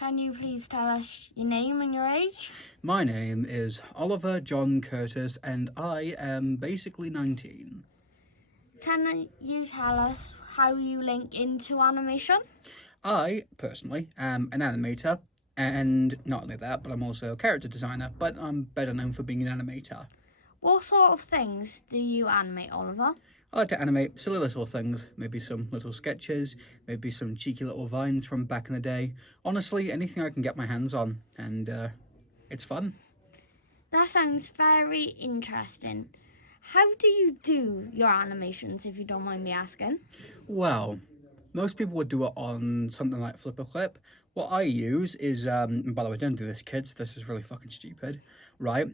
Can you please tell us your name and your age? My name is Oliver John Curtis and I am basically 19. Can you tell us how you link into animation? I, personally, am an animator, and not only that, but I'm also a character designer, but I'm better known for being an animator. What sort of things do you animate, Oliver? I like to animate silly little things, maybe some little sketches, maybe some cheeky little vines from back in the day. Honestly, anything I can get my hands on, and it's fun. That sounds very interesting. How do you do your animations, if you don't mind me asking? Well, most people would do it on something like Flipper Clip. What I use is, and by the way, don't do this, kids, this is really fucking stupid, right?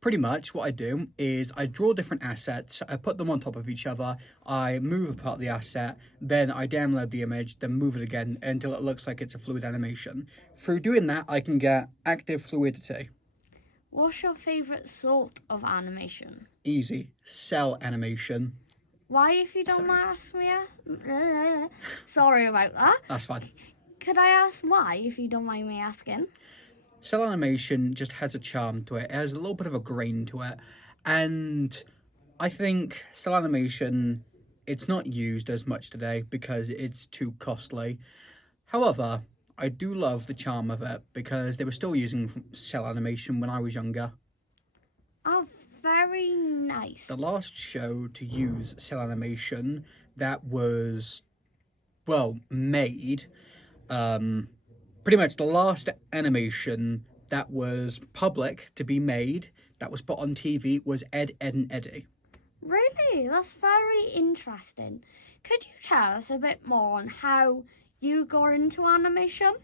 Pretty much what I do is I draw different assets, I put them on top of each other, I move apart the asset, then I download the image, then move it again until it looks like it's a fluid animation. Through doing that, I can get active fluidity. What's your favourite sort of animation? Easy. Cell animation. Why, if you don't mind asking me? Sorry about that. That's fine. Could I ask why, if you don't mind me asking? Cell animation just has a charm to it. It has a little bit of a grain to it. And I think cell animation, it's not used as much today because it's too costly. However, I do love the charm of it because they were still using cell animation when I was younger. Oh, very nice. The last show to use cell animation that was, well, made, pretty much the last animation that was public to be made, that was put on TV, was Ed, Edd and Eddy. Really? That's very interesting. Could you tell us a bit more on how you got into animation?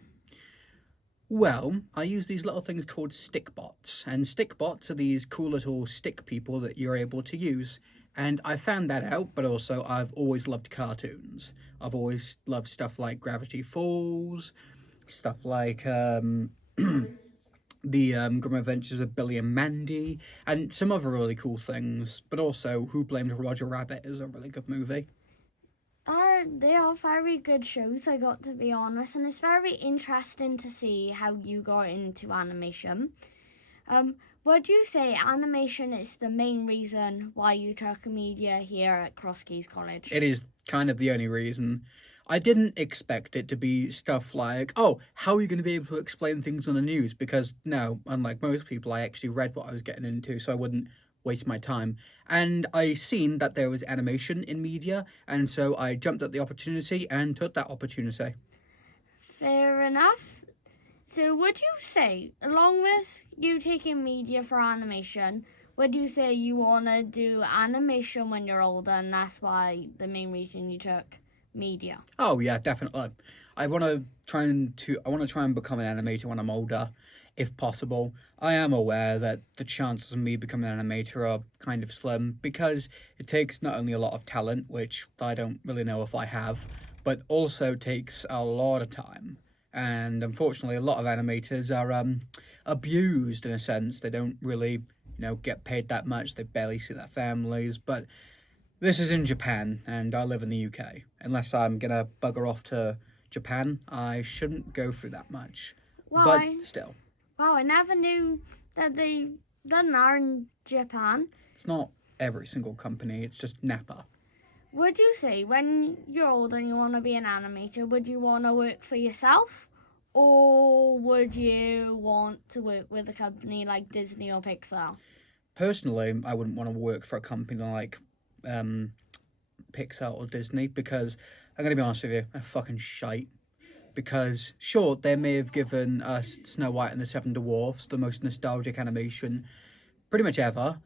Well, I use these little things called stick bots, and stick bots are these cool little stick people that you're able to use. And I found that out, but also I've always loved cartoons. I've always loved stuff like Gravity Falls, stuff like the Grim Adventures of Billy and Mandy, and some other really cool things. But also, Who Blamed Roger Rabbit is a really good movie. They are very good shows, I got to be honest, and it's very interesting to see how you got into animation. Would you say animation is the main reason why you took media here at Cross Keys College? It is kind of the only reason. I didn't expect it to be stuff like, oh, how are you going to be able to explain things on the news? Because no, unlike most people, I actually read what I was getting into, so I wouldn't waste my time. And I seen that there was animation in media, and so I jumped at the opportunity and took that opportunity. Fair enough. So would you say, along with you taking media for animation, would you say you want to do animation when you're older, and that's why the main reason you took media? Oh yeah, definitely. I want to try and become an animator when I'm older, if possible. I am aware that the chances of me becoming an animator are kind of slim because it takes not only a lot of talent, which I don't really know if I have, but also takes a lot of time. And unfortunately, a lot of animators are abused in a sense. They don't really, get paid that much. They barely see their families. But this is in Japan, and I live in the UK. Unless I'm gonna bugger off to Japan, I shouldn't go through that much. Why? But still. Wow, I never knew that they done that in Japan. It's not every single company, it's just Napa. Would you say when you're older and you want to be an animator, would you want to work for yourself? Or would you want to work with a company like Disney or Pixar? Personally, I wouldn't want to work for a company like Pixar or Disney because, I'm going to be honest with you, they're fucking shite. Because, sure, they may have given us Snow White and the Seven Dwarfs the most nostalgic animation pretty much ever,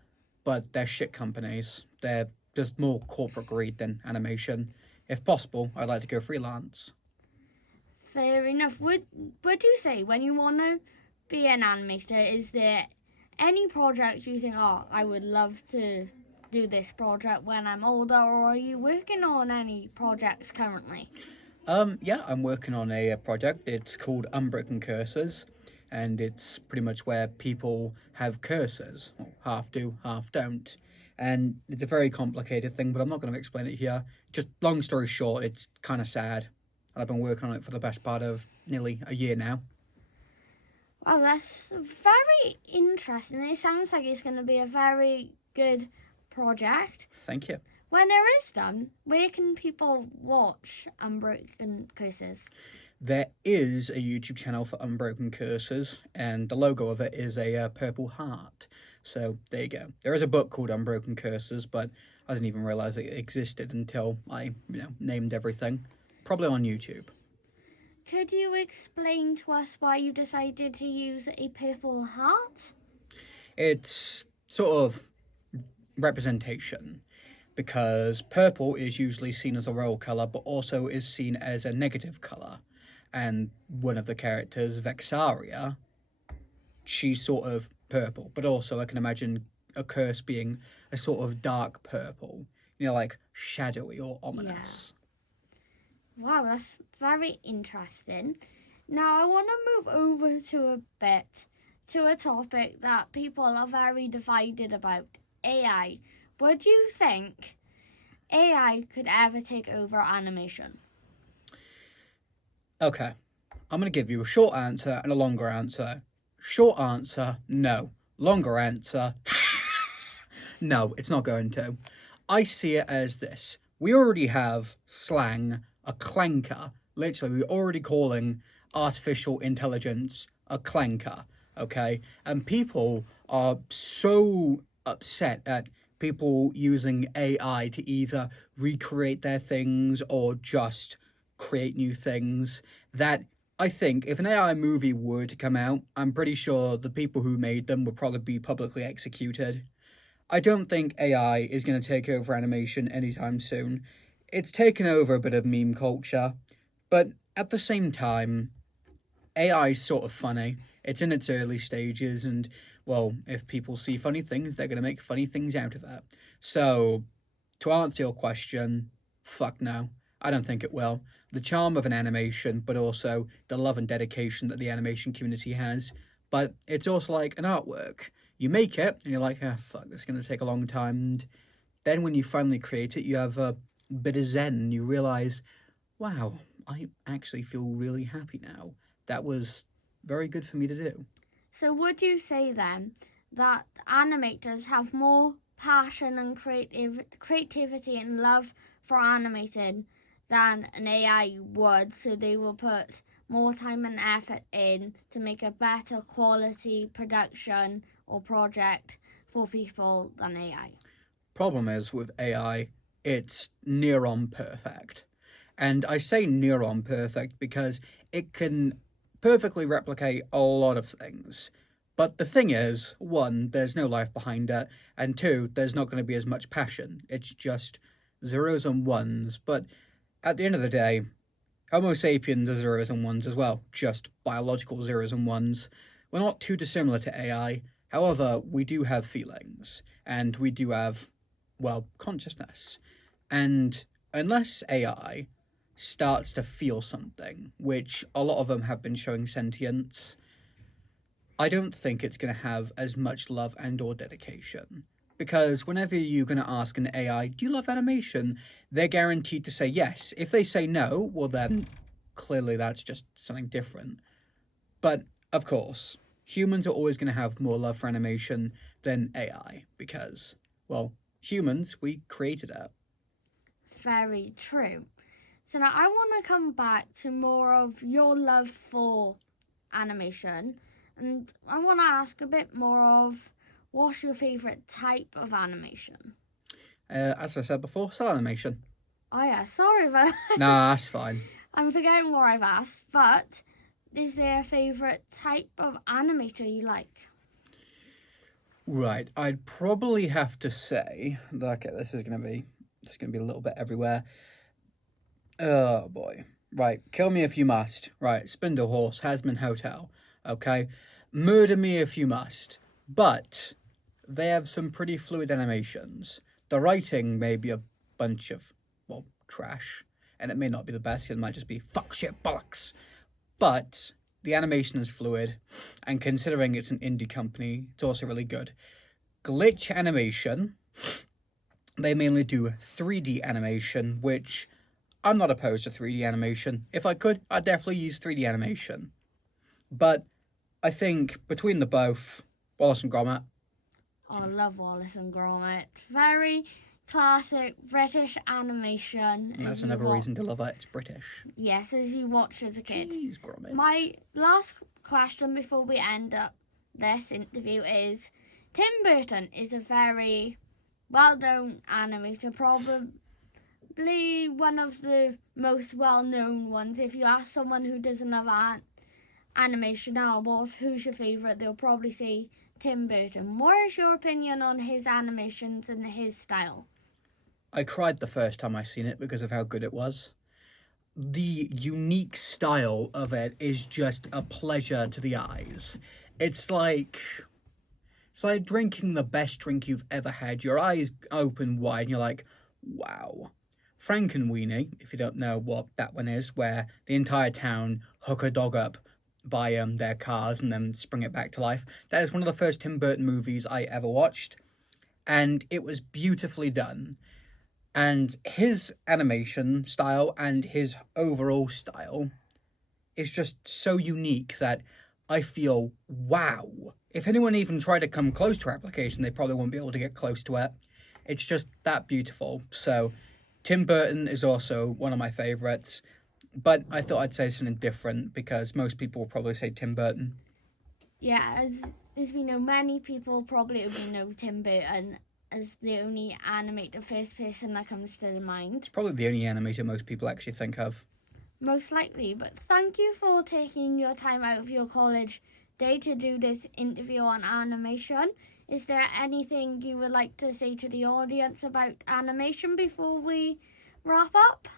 but they're shit companies. They're just more corporate greed than animation. If possible, I'd like to go freelance. Fair enough. Would you say when you want to be an animator, is there any project you think, oh, I would love to do this project when I'm older, or are you working on any projects currently? Yeah, I'm working on a project. It's called Unbroken Curses, and it's pretty much where people have curses. Well, half do, half don't. And it's a very complicated thing, but I'm not going to explain it here. Just long story short, it's kind of sad. And I've been working on it for the best part of nearly a year now. Well, that's very interesting. It sounds like it's going to be a very good project. Thank you. When it is done, where can people watch Unbroken Curses? There is a YouTube channel for Unbroken Curses, and the logo of it is a purple heart. So there you go. There is a book called Unbroken Curses, but I didn't even realize it existed until I, named everything. Probably on YouTube. Could you explain to us why you decided to use a purple heart? It's sort of representation, because purple is usually seen as a royal colour, but also is seen as a negative colour. And one of the characters, Vexaria, she's sort of purple, but also I can imagine a curse being a sort of dark purple, like shadowy or ominous. Wow, that's very interesting. Now I want to move over to a topic that people are very divided about, AI. Would you think AI could ever take over animation? Okay, I'm going to give you a short answer and a longer answer. Short answer, no. Longer answer, no, it's not going to. I see it as this. We already have slang, a clanker. Literally, we're already calling artificial intelligence a clanker, okay? And people are so upset at people using AI to either recreate their things or just create new things that I think if an AI movie were to come out, I'm pretty sure the people who made them would probably be publicly executed. I don't think AI is going to take over animation anytime soon. It's taken over a bit of meme culture, but at the same time, AI is sort of funny. It's in its early stages, and, well, if people see funny things, they're going to make funny things out of it. So, to answer your question, fuck no. I don't think it will. The charm of an animation, but also the love and dedication that the animation community has. But it's also like an artwork. You make it, and you're like, oh, fuck, this is going to take a long time. And then when you finally create it, you have a bit of zen, and you realize, wow, I actually feel really happy now. That was very good for me to do. So would you say then that animators have more passion and creativity and love for animating than an AI would, so they will put more time and effort in to make a better quality production or project for people than AI? Problem is with AI, it's near on perfect. And I say near on perfect because it can perfectly replicate a lot of things. But the thing is, one, there's no life behind it, and two, there's not going to be as much passion. It's just zeros and ones. But at the end of the day, Homo sapiens are zeros and ones as well, just biological zeros and ones. We're not too dissimilar to AI. However, we do have feelings, and we do have, well, consciousness. And unless AI starts to feel something, which a lot of them have been showing sentience, I don't think it's going to have as much love and or dedication. Because whenever you're going to ask an AI, do you love animation? They're guaranteed to say yes. If they say no, well then, clearly that's just something different. But, of course, humans are always going to have more love for animation than AI. Because, well, humans, we created it. Very true. So now I want to come back to more of your love for animation. And I want to ask a bit more of, what's your favourite type of animation? As I said before, cell animation. Oh yeah, sorry about that. Nah, that's fine. I'm forgetting what I've asked, but is there a favourite type of animator you like? Right, I'd probably have to say, okay, this is gonna be a little bit everywhere. Oh boy. Right, kill me if you must. Right, Spindle Horse, Hasman Hotel. Okay, murder me if you must. But they have some pretty fluid animations. The writing may be a bunch of, well, trash, and it may not be the best. It might just be fuck, shit, bollocks. But the animation is fluid, and considering it's an indie company, it's also really good. Glitch Animation, they mainly do 3D animation, which I'm not opposed to 3D animation. If I could, I'd definitely use 3D animation. But I think between the both, Wallace and Gromit. Oh, I love Wallace and Gromit. Very classic British animation. And that's another reason to love it. It's British. Yes, as you watched as a kid. Jeez, Gromit. My last question before we end up this interview is, Tim Burton is a very well-known animator, probably one of the most well-known ones. If you ask someone who doesn't love animation now, who's your favourite, they'll probably say Tim Burton. What is your opinion on his animations and his style? I cried the first time I seen it because of how good it was. The unique style of it is just a pleasure to the eyes. It's like drinking the best drink you've ever had. Your eyes open wide and you're like, wow. Frankenweenie, if you don't know what that one is, where the entire town hook a dog up by their cars and then spring it back to life. That is one of the first Tim Burton movies I ever watched, and it was beautifully done. And his animation style and his overall style is just so unique that I feel, wow. If anyone even tried to come close to replication, they probably wouldn't be able to get close to it. It's just that beautiful. So Tim Burton is also one of my favourites. But I thought I'd say something different because most people will probably say Tim Burton. Yeah, as we know, many people probably only know Tim Burton as the only animator first person that comes to their mind. It's probably the only animator most people actually think of. Most likely, but thank you for taking your time out of your college day to do this interview on animation. Is there anything you would like to say to the audience about animation before we wrap up?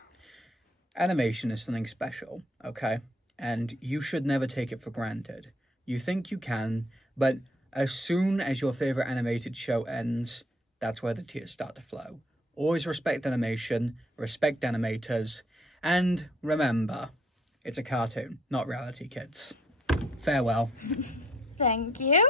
Animation is something special, okay? And you should never take it for granted. You think you can, but as soon as your favourite animated show ends, that's where the tears start to flow. Always respect animation, respect animators, and remember, it's a cartoon, not reality, kids. Farewell. Thank you.